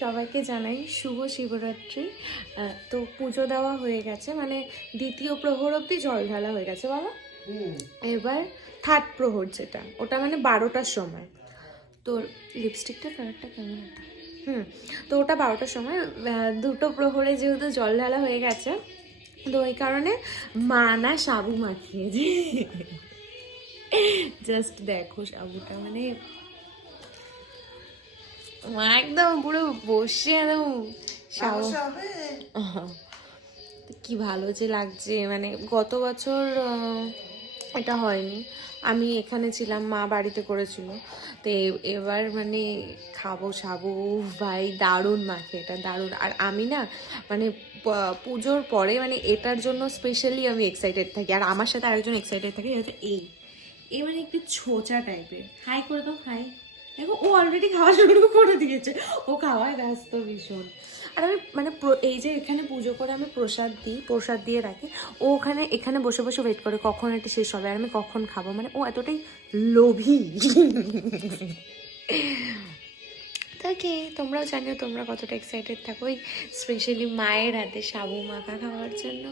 সবাইকে জানাই শুভ শিবরাত্রি। তো পুজো দেওয়া হয়ে গেছে, মানে দ্বিতীয় প্রহর অবধি জল ঢালা হয়ে গেছে বাবা। এবার থার্ড প্রহর যেটা, ওটা মানে 12টার সময়। তোর লিপস্টিকটা কালারটা কেমন এটা? তো ওটা 12টার সময়, দুটো প্রহরে যেহেতু জল ঢালা হয়ে গেছে, তো ওই কারণে মা না সাবু মাখিয়েছে। জাস্ট দেখো সাবুটা, মানে মা একদম পুরো বসে একদম সাবু। কি ভালো যে লাগছে, মানে গত বছর এটা হয়নি, আমি এখানে ছিলাম, মা বাড়িতে করেছিল। তো এবার মানে খাবো সাবু, ভাই দারুণ মাখে এটা, দারুণ। আর আমি না মানে পুজোর পরে মানে এটার জন্য স্পেশালি আমি এক্সাইটেড থাকি। আর আমার সাথে আরেকজন এক্সাইটেড থাকে, হচ্ছে এই মানে একটু ছোচা টাইপের। হাই করে দাও, হাই। দেখো ও অলরেডি খাওয়া শুরু করে দিয়েছে, ও খাওয়ায় ব্যস্ত ভীষণ। আর আমি মানে এই যে এখানে পুজো করে আমি প্রসাদ দিয়ে রাখি, ও এখানে বসে বসে ওয়েট করে কখন এটা শেষ হবে আর আমি কখন খাবো, মানে ও এতটাই লোভী। তাকে তোমরাও জানিও তোমরা কতটা এক্সাইটেড থাকো ওই স্পেশালি মায়ের হাতে সাবু মাখা খাওয়ার জন্য।